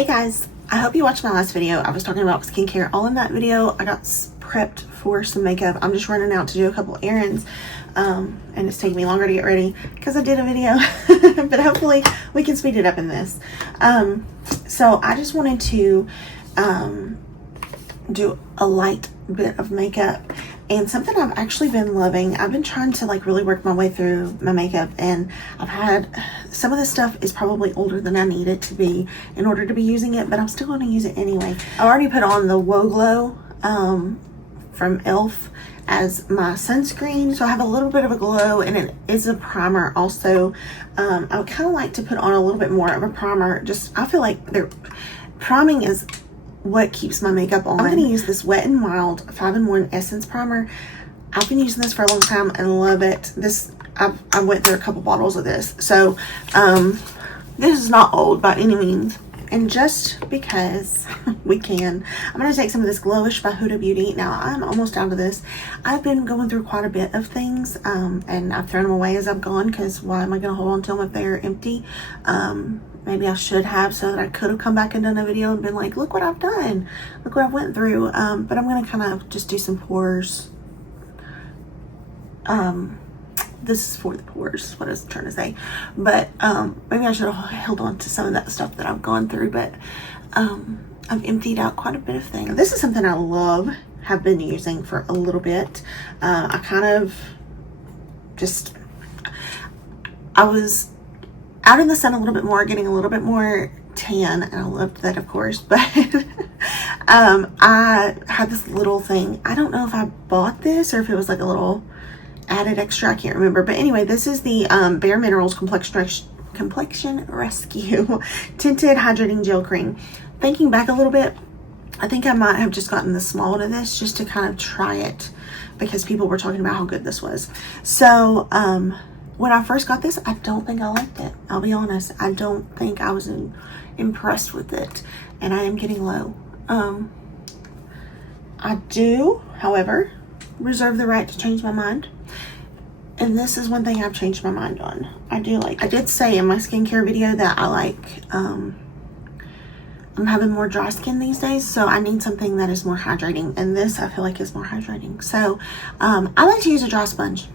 Hey guys, I hope you watched my last video. I was talking about skincare. All in that video, I got prepped for some makeup. I'm just running out to do a couple errands, and it's taking me longer to get ready because I did a video, but hopefully we can speed it up in this. So I just wanted to do a light bit of makeup, and something I've actually been loving. I've been trying to like really work my way through my makeup, and I've had some of this stuff is probably older than I need it to be in order to be using it, but I'm still going to use it anyway. I already put on the Whoa Glow from e.l.f. as my sunscreen, so I have a little bit of a glow, and it is a primer also. I would kind of like to put on a little bit more of a primer. Just I feel like priming is what keeps my makeup on. I'm going to use this Wet n Wild 5-in-1 Essence Primer. I've been using this for a long time and love it. I went through a couple bottles of this. So this is not old by any means. And just because we can, I'm going to take some of this Glowish by Huda Beauty. Now, I'm almost out of this. I've been going through quite a bit of things, and I've thrown them away as I've gone, because why am I going to hold on to them if they're empty? Maybe I should have, so that I could have come back and done a video and been like, look what I've done. Look what I went through. But I'm going to kind of just do some pores. This is for the pores, what I was trying to say. But maybe I should have held on to some of that stuff that I've gone through. But I've emptied out quite a bit of things. This is something I love, have been using for a little bit. I kind of just, I was out in the sun a little bit more, getting a little bit more tan, and I loved that, of course. But I had this little thing. I don't know if I bought this or if it was like a little added extra, I can't remember. But anyway, this is the Bare Minerals Complexion Rescue Tinted Hydrating Gel Cream. Thinking back a little bit, I think I might have just gotten the small one of this just to kind of try it, because people were talking about how good this was. So when I first got this, I don't think I liked it. I'll be honest. I don't think I was impressed with it, and I am getting low. I do, however, reserve the right to change my mind. And this is one thing I've changed my mind on. I did say in my skincare video that I like, I'm having more dry skin these days, so I need something that is more hydrating. And this, I feel like, is more hydrating. So I like to use a dry sponge.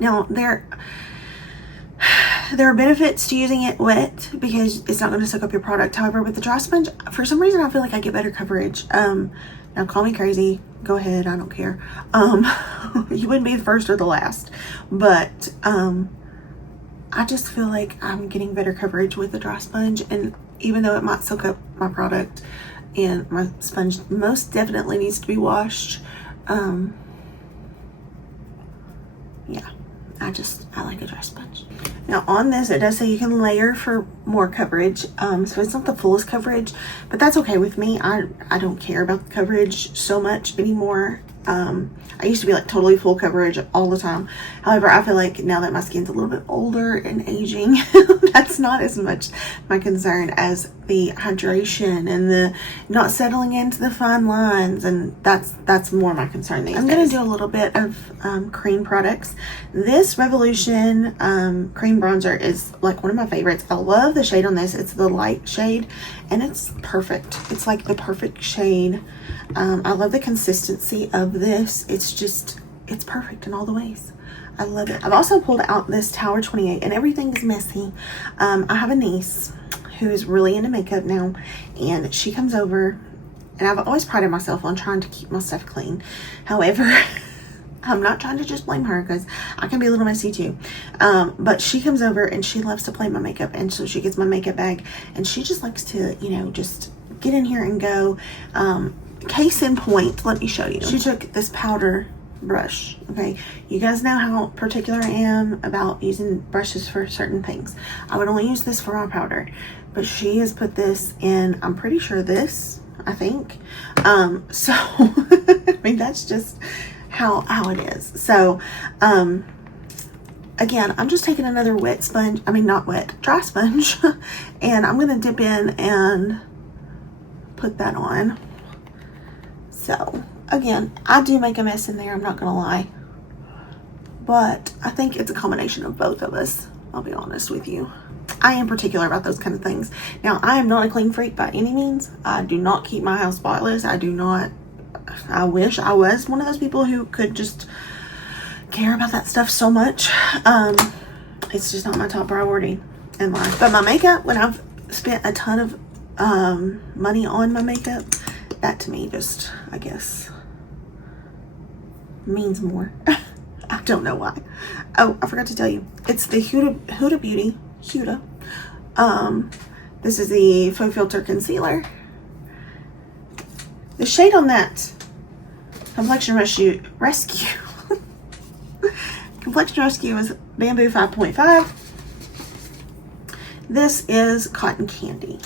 Now, there are benefits to using it wet because it's not going to soak up your product. However, with the dry sponge, for some reason, I feel like I get better coverage. Now, call me crazy. Go ahead. I don't care. You wouldn't be the first or the last. But I just feel like I'm getting better coverage with the dry sponge. And even though it might soak up my product, and my sponge most definitely needs to be washed, yeah, I like a dry sponge. Now on this, it does say you can layer for more coverage. So it's not the fullest coverage, but that's okay with me. I don't care about the coverage so much anymore. I used to be like totally full coverage all the time. However, I feel like now that my skin's a little bit older and aging, that's not as much my concern as the hydration and the not settling into the fine lines, and that's more my concern these days. I'm going to do a little bit of cream products. This Revolution cream bronzer is like one of my favorites. I love the shade on this. It's the light shade, and it's perfect. It's like the perfect shade. I love the consistency of this. It's perfect in all the ways. I love it. I've also pulled out this Tower 28, and everything is messy. I have a niece who is really into makeup now, and she comes over, and I've always prided myself on trying to keep my stuff clean. However, I'm not trying to just blame her, because I can be a little messy too. But she comes over and she loves to play my makeup, and so she gets my makeup bag, and she just likes to, you know, just get in here and go. Case in point, let me show you. She took this powder brush. Okay, you guys know how particular I am about using brushes for certain things. I would only use this for my powder, but she has put this in, I'm pretty sure this, I think. So I mean, that's just how it is. So again, I'm just taking another wet sponge, I mean not wet, dry sponge, and I'm gonna dip in and put that on. So again, I do make a mess in there, I'm not gonna lie, but I think it's a combination of both of us, I'll be honest with you. I am particular about those kind of things. Now, I am not a clean freak by any means. I do not keep my house spotless. I wish I was one of those people who could just care about that stuff so much. It's just not my top priority in life. But my makeup, when I've spent a ton of money on my makeup, that to me just, I guess, means more. I don't know why. Oh, I forgot to tell you. It's the Huda Beauty. Huda. This is the Faux Filter Concealer. The shade on that Complexion Rescue Complexion Rescue is Bamboo 5.5. This is Cotton Candy.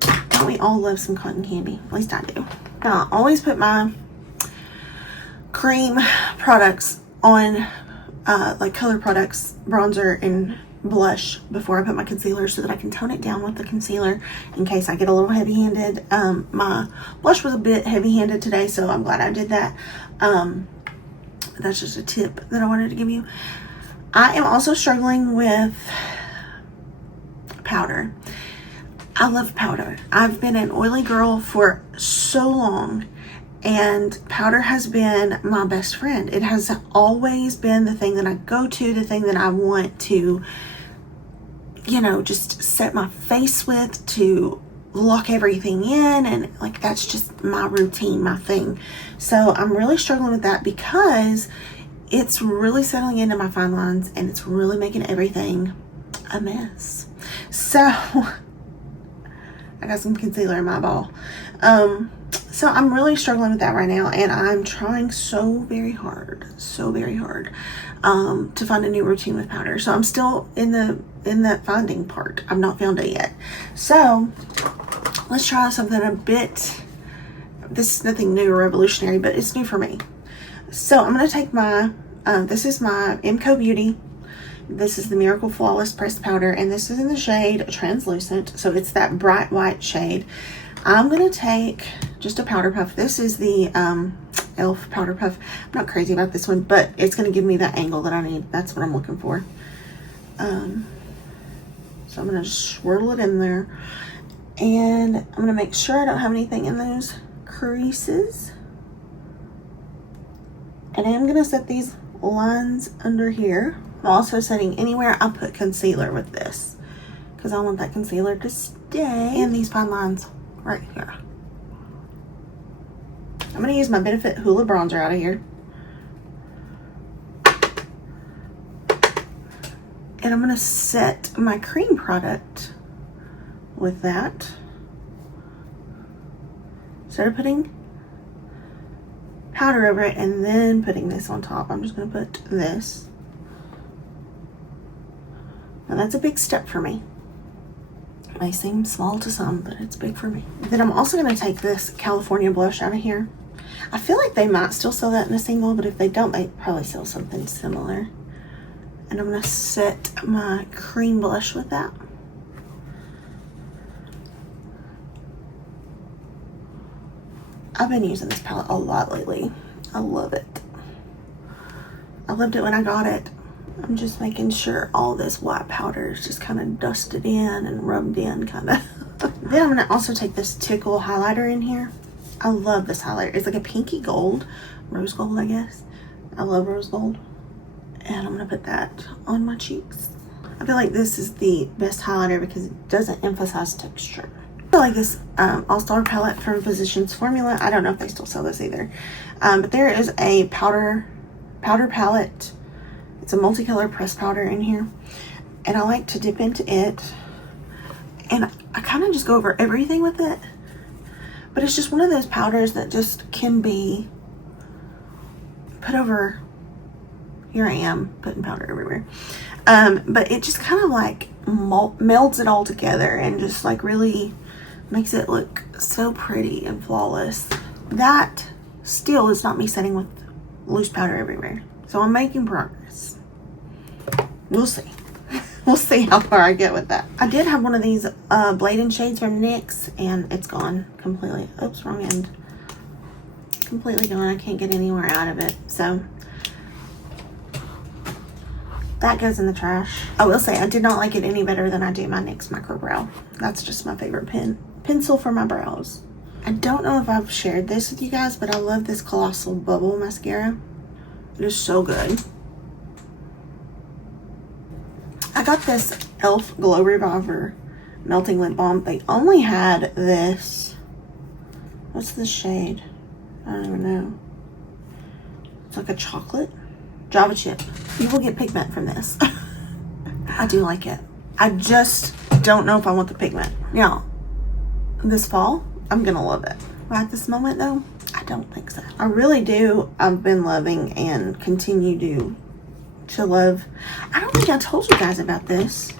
Don't we all love some cotton candy? At least I do. Now, I always put my cream products on, like color products, bronzer and blush before I put my concealer so that I can tone it down with the concealer in case I get a little heavy-handed. My blush was a bit heavy-handed today, so I'm glad I did that. That's just a tip that I wanted to give you. I am also struggling with powder. I love powder. I've been an oily girl for so long, and powder has been my best friend. It has always been the thing that I go to, the thing that I want to, you know, just set my face with, to lock everything in, and like that's just my routine, my thing. So I'm really struggling with that because it's really settling into my fine lines and it's really making everything a mess. So I got some concealer in my ball. So I'm really struggling with that right now, and I'm trying so very hard to find a new routine with powder. So I'm still in that finding part. I've not found it yet. So let's try something a bit, this is nothing new or revolutionary, but it's new for me. So I'm going to take my, this is my MCO Beauty. This is the Miracle Flawless Pressed Powder, and this is in the shade Translucent. So it's that bright white shade. I'm going to take just a powder puff. This is the e.l.f. powder puff. I'm not crazy about this one, but it's going to give me that angle that I need. That's what I'm looking for. So I'm going to just swirl it in there. And I'm going to make sure I don't have anything in those creases. And I'm going to set these lines under here. I'm also setting anywhere I put concealer with this, because I want that concealer to stay in these fine lines right here. I'm going to use my Benefit Hoola bronzer out of here. And I'm going to set my cream product with that. Instead of putting powder over it and then putting this on top, I'm just going to put this. Now that's a big step for me. It may seem small to some, but it's big for me. Then I'm also going to take this California blush out of here. I feel like they might still sell that in a single, but if they don't, they probably sell something similar. And I'm going to set my cream blush with that. I've been using this palette a lot lately. I love it. I loved it when I got it. I'm just making sure all this white powder is just kind of dusted in and rubbed in, kind of. Then I'm going to also take this Tickle highlighter in here. I love this highlighter. It's like a pinky gold, rose gold, I guess. I love rose gold. And I'm going to put that on my cheeks. I feel like this is the best highlighter because it doesn't emphasize texture. I like this All-Star palette from Physicians Formula. I don't know if they still sell this either. But there is a powder palette. It's a multicolor pressed powder in here. And I like to dip into it. And I kind of just go over everything with it. But it's just one of those powders that just can be put over. Here I am putting powder everywhere. But it just kind of like melds it all together and just like really makes it look so pretty and flawless. That still is not me setting with loose powder everywhere. So I'm making progress. We'll see. We'll see how far I get with that. I did have one of these Blading shades from NYX, and it's gone completely. Oops, wrong end. Completely gone. I can't get anywhere out of it. So that goes in the trash. I will say I did not like it any better than I do my NYX Micro Brow. That's just my favorite pencil for my brows. I don't know if I've shared this with you guys, but I love this Colossal Bubble Mascara. It is so good. I got this e.l.f. Glow Reviver Melting Lip Balm. They only had this. What's the shade? I don't even know. It's like a chocolate. Java chip. You will get pigment from this. I do like it. I just don't know if I want the pigment. Now, this fall, I'm gonna love it. Right at this moment though, I don't think so. I really do. I've been loving and continue to love. I don't think I told you guys about this.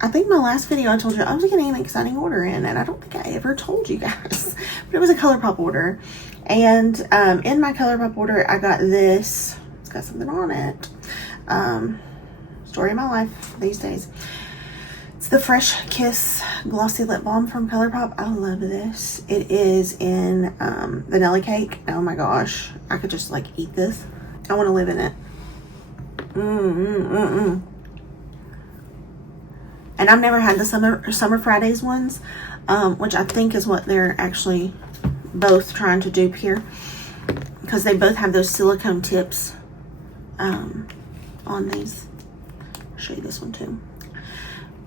I think my last video I told you I was getting an exciting order in, and I don't think I ever told you guys. But it was a ColourPop order. And in my ColourPop order, I got this. It's got something on it. Story of my life these days. It's the Fresh Kiss Glossy Lip Balm from ColourPop. I love this. It is in vanilla cake. Oh my gosh. I could just like eat this. I want to live in it. And I've never had the Summer Fridays ones, which I think is what they're actually both trying to dupe here, because they both have those silicone tips on these. I'll show you this one too.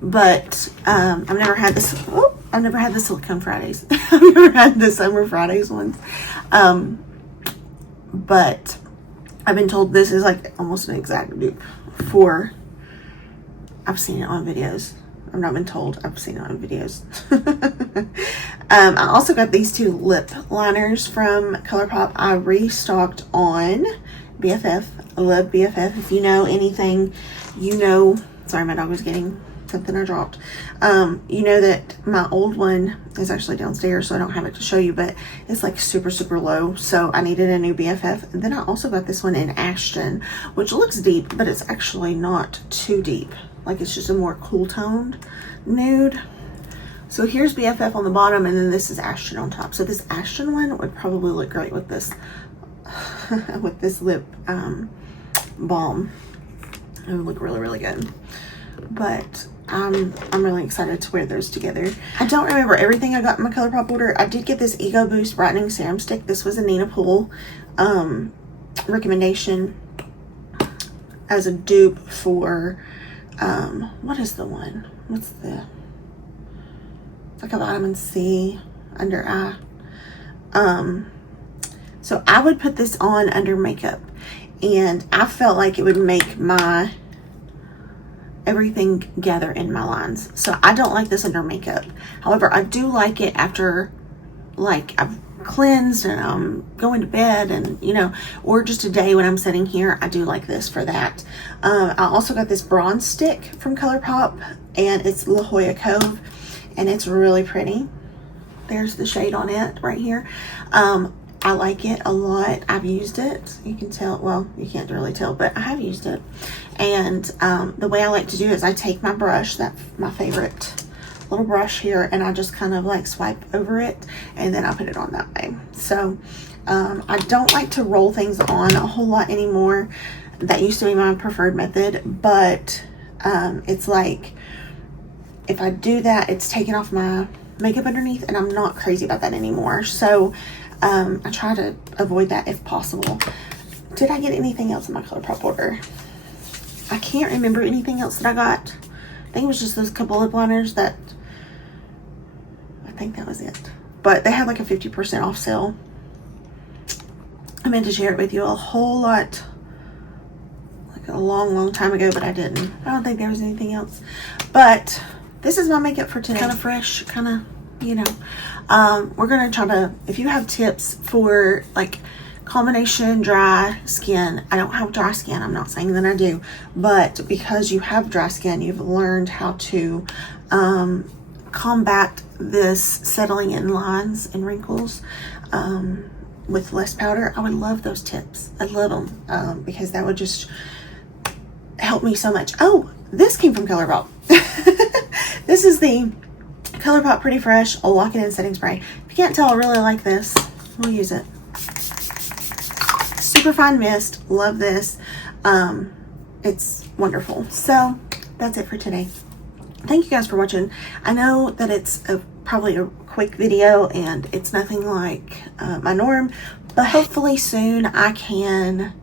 But I've never had this. Oh, I've never had the Silicone Fridays. I've never had the Summer Fridays ones. But I've been told this is like almost an exact dupe for. I've seen it on videos. I've not been told. I've seen it on videos. I also got these two lip liners from ColourPop. I restocked on BFF. I love BFF. If you know anything, you know. Sorry, my dog was getting something I dropped. You know that my old one is actually downstairs, so I don't have it to show you, but it's like super, super low. So I needed a new BFF. And then I also got this one in Ashton, which looks deep, but it's actually not too deep. Like it's just a more cool toned nude. So here's BFF on the bottom, and then this is Ashton on top. So this Ashton one would probably look great with this with this lip balm. It would look really, really good. But I'm really excited to wear those together. I don't remember everything I got in my ColourPop order. I did get this Ego Boost Brightening Serum Stick. This was a Nina Poole recommendation as a dupe for what is the one? What's the, like a vitamin C under eye. So I would put this on under makeup, and I felt like it would make my everything gather in my lines. So I don't like this under makeup. However, I do like it after like I've cleansed and I'm going to bed, and you know, or just a day when I'm sitting here. I do like this for that. I also got this bronze stick from ColourPop, and it's La Jolla Cove, and it's really pretty. There's the shade on it right here. I like it a lot. I've used it. You can tell, well, you can't really tell, but I have used it. And the way I like to do it is I take my brush, that's my favorite little brush here, and I just kind of like swipe over it, and then I put it on that way. So I don't like to roll things on a whole lot anymore. That used to be my preferred method, but it's like if I do that, it's taking off my makeup underneath, and I'm not crazy about that anymore. So I try to avoid that if possible. Did I get anything else in my ColourPop order? I can't remember anything else that I got. I think it was just those couple lip liners that, I think that was it. But they had like a 50% off sale. I meant to share it with you a whole lot, like a long time ago, but I didn't. I don't think there was anything else. But this is my makeup for today. Kind of fresh, kind of, you know. We're going to try to, if you have tips for like combination dry skin. I don't have dry skin. I'm not saying that I do, but because you have dry skin, you've learned how to combat this settling in lines and wrinkles with less powder. I would love those tips. I'd love them because that would just help me so much. Oh, this came from ColourPop. This is the ColourPop Pretty Fresh Lock It In Setting Spray. If you can't tell, I really like this. We'll use it. Super fine mist. Love this. It's wonderful. So that's it for today. Thank you guys for watching. I know that it's probably a quick video and it's nothing like my norm, but hopefully soon I can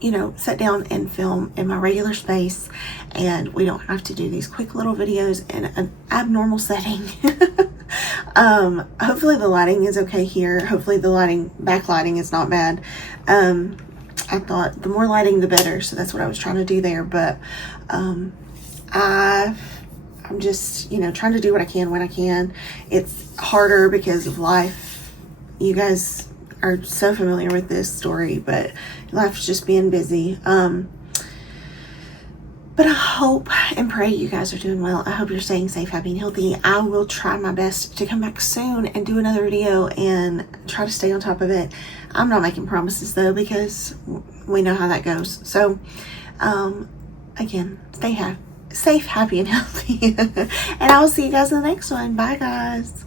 you know, sit down and film in my regular space, and we don't have to do these quick little videos in an abnormal setting. Hopefully the lighting is okay here. Hopefully the backlighting is not bad. I thought the more lighting the better, so that's what I was trying to do there. But I'm just, you know, trying to do what I can when I can. It's harder because of life. You guys are so familiar with this story, but life's just being busy. But I hope and pray you guys are doing well. I hope you're staying safe, happy, and healthy. I will try my best to come back soon and do another video and try to stay on top of it. I'm not making promises though, because we know how that goes. So again, stay safe, happy, and healthy. And I will see you guys in the next one. Bye guys.